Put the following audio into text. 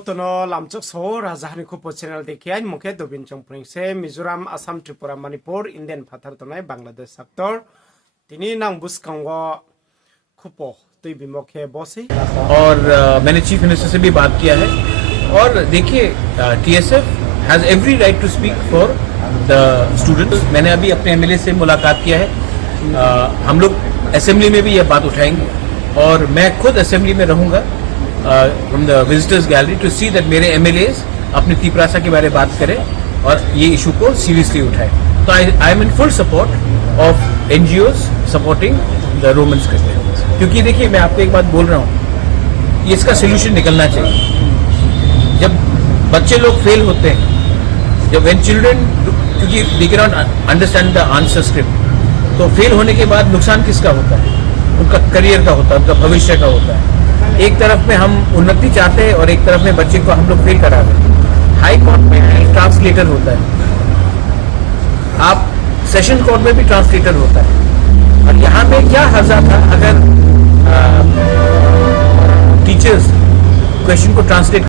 Botono lamchok so rajahani kupo channel dekian muke dobin chongpring se Mizoram, Assam, Tripura, Manipur, Indian phatar tonai Bangladesh sector tini nang buskango kupo तो बिमोखे bossy और मैंने chief minister से भी बात किया है और देखिए TSF has every right to speak for the students. मैंने अभी अपने एमएलए से मुलाकात किया है, हम लोग असेंबली में भी ये बात उठाएंगे और मैं खुद असेंबली में रहूंगा from the visitors gallery to see that मेरे एमएलएज अपनी तीपरासा के बारे में बात करें और ये इशू को सीरियसली उठाएं। तो I am in full support of NGOs supporting the Roman script, क्योंकि देखिए मैं आपको एक बात बोल रहा हूँ, इसका सोल्यूशन निकलना चाहिए। जब बच्चे लोग फेल होते हैं, जब व्हेन चिल्ड्रन, क्योंकि they can not understand the answer script, तो फेल होने के बाद नुकसान किसका होता है? उनका करियर का होता है, उनका भविष्य का होता है। एक तरफ में हम उन्नति चाहते हैं और एक तरफ में बच्चे को हम लोग फेल करा रहे हैं। हाई कोर्ट में ट्रांसलेटर होता है, आप सेशन कोर्ट में भी ट्रांसलेटर होता है, और यहाँ पे क्या हर्जा था अगर टीचर्स क्वेश्चन को ट्रांसलेट